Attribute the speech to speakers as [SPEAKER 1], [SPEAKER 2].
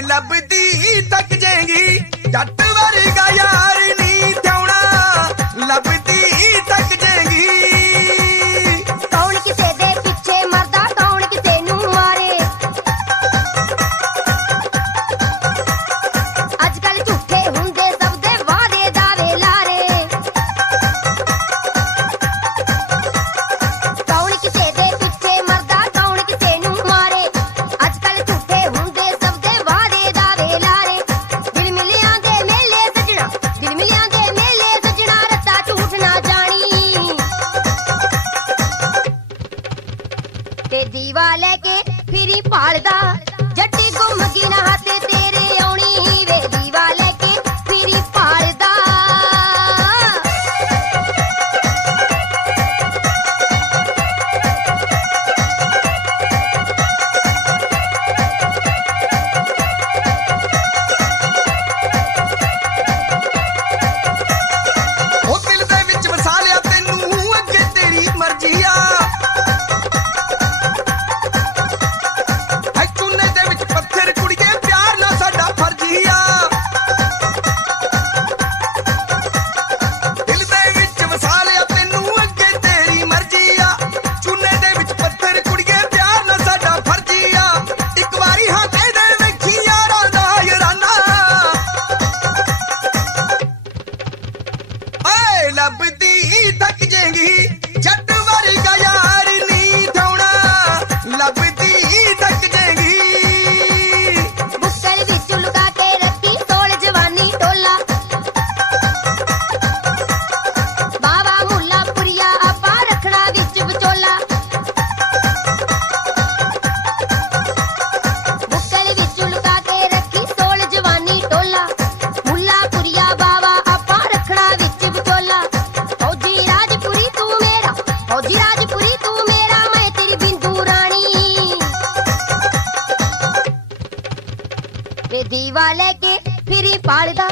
[SPEAKER 1] ਲੱਭਦੀ ਤੱਕ ਜੇਗੀ। ਜੱਟ ਵਰਗਾ ਯਾਰ ਨਹੀਂ ਥਿਉਣਾ। ਲੱਭਦੀ
[SPEAKER 2] ਤੇ ਦੀਵਾ ਲੈ ਕੇ ਫਿਰੀ ਭਾਲਦਾ। ਜੱਟੀ ਗੁੰਮ ਗਿਨਾ ਤੇ ਤੇਰੇ ਆਉਣੀ ਹੀ ਵੇ ਦੀਵਾ ਲੈ ਕੇ ਫਿਰੀ ਪਾਲਦਾ।